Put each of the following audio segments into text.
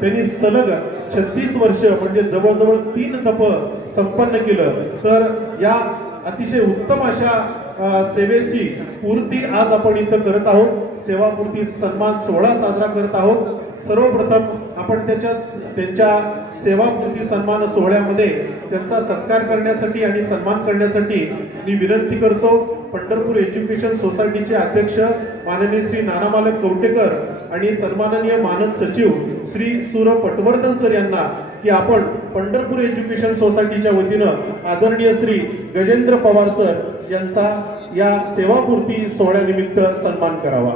त्यांनी सलग छत्तीस वर्ष म्हणजे जवळजवळ तीन तप संपन्न केलं. तर या अतिशय उत्तम अशा सेवेची पूर्ती आज आपण इथं करत आहोत. सेवापूर्ती सन्मान सोहळा साजरा करत आहोत. सर्वप्रथम आपण त्याच्या त्यांच्या सेवापूर्ती सन्मान सोहळ्यामध्ये त्यांचा सत्कार करण्यासाठी आणि सन्मान करण्यासाठी मी विनंती करतो. पंढरपूर एज्युकेशन सोसायटीचे अध्यक्ष माननीय श्री नानामालक कवटेकर आणि सन्माननीय मानद सचिव श्री सुर पटवर्धन सर यांना की आपण पंढरपूर एज्युकेशन सोसायटीच्या वतीनं आदरणीय श्री गजेंद्र पवार सर यांचा या सेवापूर्ती सोहळ्यानिमित्त सन्मान करावा.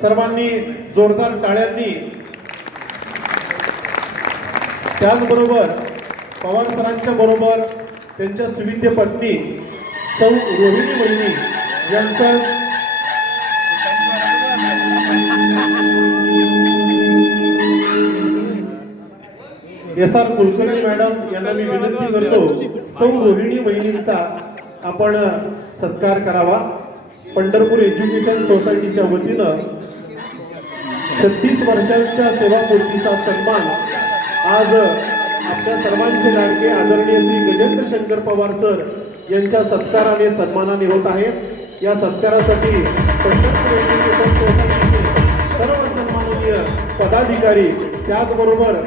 सर्वांनी जोरदार टाळ्यांनी त्याचबरोबर पवार सरांच्या बरोबर त्यांच्या सुविद्य पत्नी सौ रोहिणी बहिणी यांचं एस आर कुलकर्णी मॅडम यांना मी विनंती करतो सौ रोहिणी वहिनींचा आपण सत्कार करावा. पंढरपूर एज्युकेशन सोसायटीच्या वतीनं छत्तीस वर्षांच्या सेवापूर्तीचा सन्मान आज आपल्या सर्वांचे लाडके आदरणीय श्री गजेंद्र शंकर पवार सर यांच्या सत्काराने सन्मानाने होत आहे. या सत्कारासाठी पंढरपूर एज्युकेशन सोसायटीचे सर्व सन्माननीय पदाधिकारी त्याचबरोबर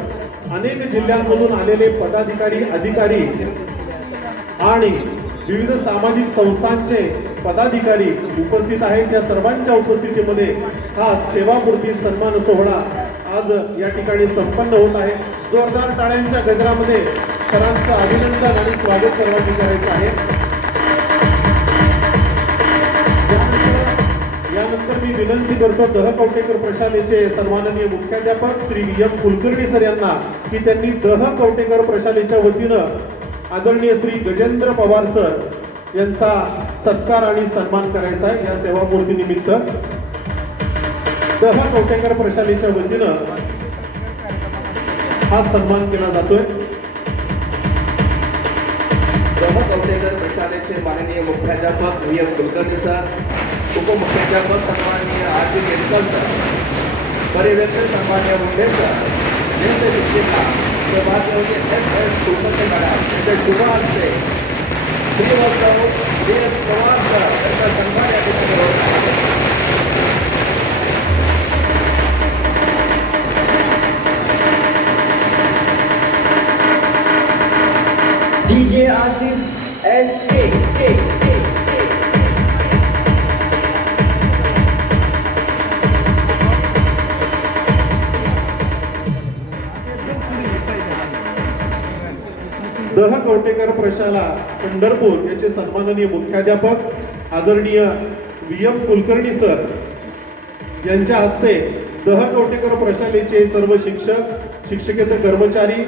अनेक जिल्ह्यांमधून आलेले पदाधिकारी अधिकारी आणि विविध सामाजिक संस्थांचे पदाधिकारी उपस्थित आहेत. त्या सर्वांच्या उपस्थितीमध्ये हा सेवापूर्ती सन्मान सोहळा आज या ठिकाणी संपन्न होत आहे. जोरदार टाळ्यांच्या गजरामध्ये सरांचं अभिनंदन आणि स्वागत सर्वांनी करायचं आहे. विनंती करतो दह कवटेकर प्रशालेचे सन्माननीय मुख्याध्यापक Shri V M Kulkarni sir यांना की त्यांनी दह कवटेकर प्रशालेच्या वतीनं आदरणीय श्री गजेंद्र पवार सर यांचा सत्कार आणि सन्मान करायचा आहे. या सेवापूर्तीनिमित्त दह कवटेकर प्रशालेच्या वतीनं हा सन्मान केला जातोय. दह कवटेकर प्रशालेचे माननीय मुख्याध्यापक व्ही एम कुलकर्णी सर उपमुख्याध्यापक सन्माननीय आर जी केसकर सर पर्यवेक्षक सन्मान्य मुंडे सर ज्येष्ठ शिक्षिका सभासद एस एस कुलकर्णी मॅडम यांचे शुभ हस्ते श्रीवास्तव जे एस पवार सर यांचा सन्मान या ठिकाणी होत आहे DJ Asis दह कवटेकर प्रशाला पंढरपूर याचे सन्माननीय मुख्याध्यापक आदरणीय व्ही एम कुलकर्णी सर यांच्या हस्ते दह कवटेकर प्रशालेचे सर्व शिक्षक शिक्षकेतर कर्मचारी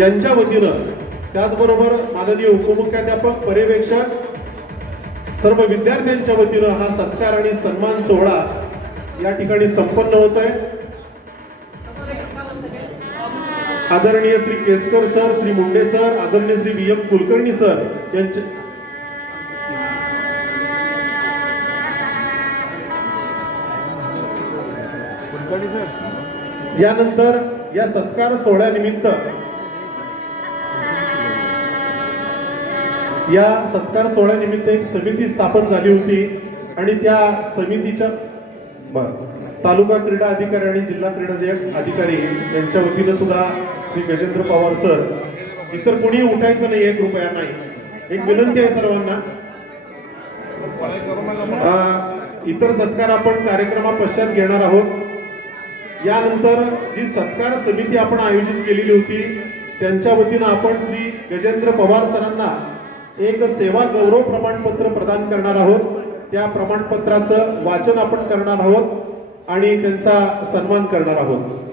यांच्या वतीनं त्याचबरोबर माननीय उपमुख्याध्यापक पर्यवेक्षक सर्व विद्यार्थ्यांच्या वतीनं हा सत्कार आणि सन्मान सोहळा या ठिकाणी संपन्न होत आहे आदरणीय श्री केसकर सर श्री मुंडे सर आदरणीय Shri V M Kulkarni sir यांचे यानंतर या सत्कार सोहळ्यानिमित्त या सत्कार सोहळ्यानिमित्त एक समिती स्थापन झाली होती आणि त्या समितीच्या बर. तालुका क्रीडा अधिकारी आणि जिल्हा क्रीडा अधिकारी यांच्या वतीनं सुद्धा श्री गजेंद्र पवार सर इतर कोणी उठायचं नाही एक रुपया नाही. एक विनंती आहे सर्वांना. इतर सत्कार आपण कार्यक्रमापश्चात घेणार आहोत. यानंतर जी सत्कार समिती आपण आयोजित केलेली होती त्यांच्या वतीनं आपण श्री गजेंद्र पवार सरांना एक सेवा गौरव प्रमाणपत्र प्रदान करणार आहोत. त्या प्रमाणपत्राचं वाचन आपण करणार आहोत. आणि त्यांचा सन्मान करणार आहोत.